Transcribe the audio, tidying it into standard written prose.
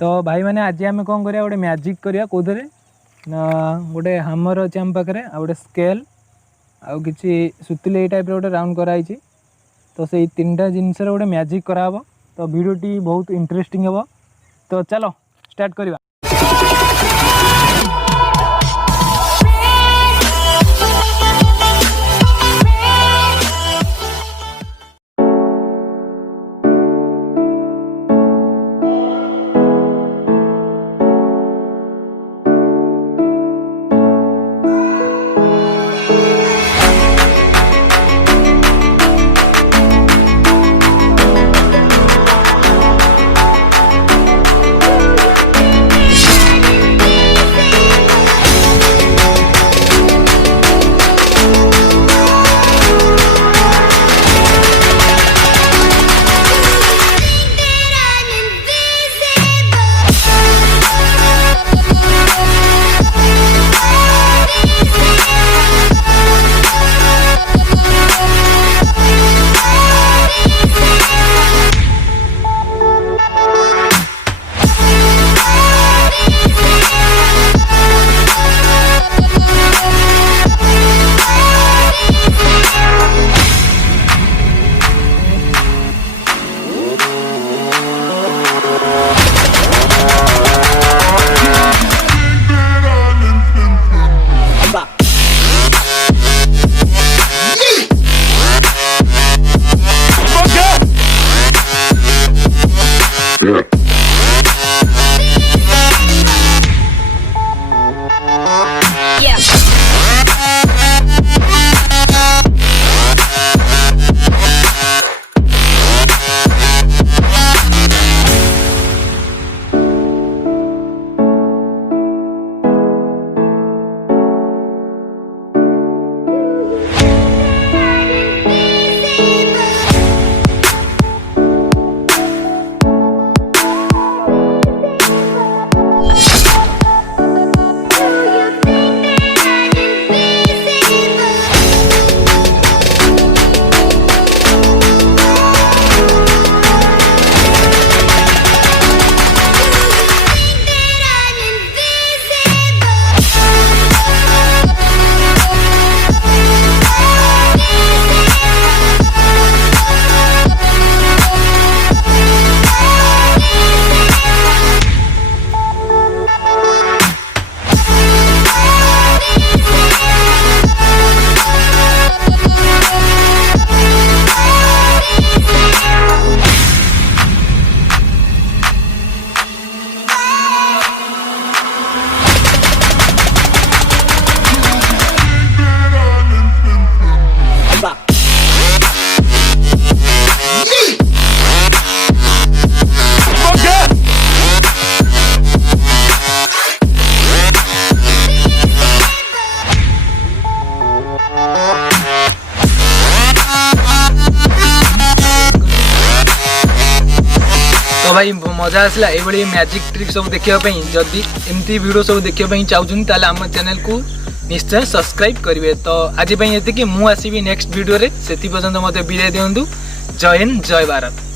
तो भाई मैंने आज आम कौन करिया गोटे मैजिक करिया कोधरे गोटे हामर अच्छे आम पाखे आ गोटे स्केल आउ कि सुतली टाइप गोटे राउंड कराई। तो से तीन टा जिनस गोटे मैजिक कराब। तो भिडियोटी बहुत इंटरेस्टिंग हे। तो चलो स्टार्ट करवा। तो भाई मजा आसला ये मैजिक ट्रिक सब देखा। जदि एमती वीडियो सब देखा चाहते आम चैनल को निश्चय सब्सक्राइब करेंगे। तो आज ये मुझे नेक्स्ट वीडियो से पर्यंत मत विदाय दिंतु। जय हिंद जय भारत।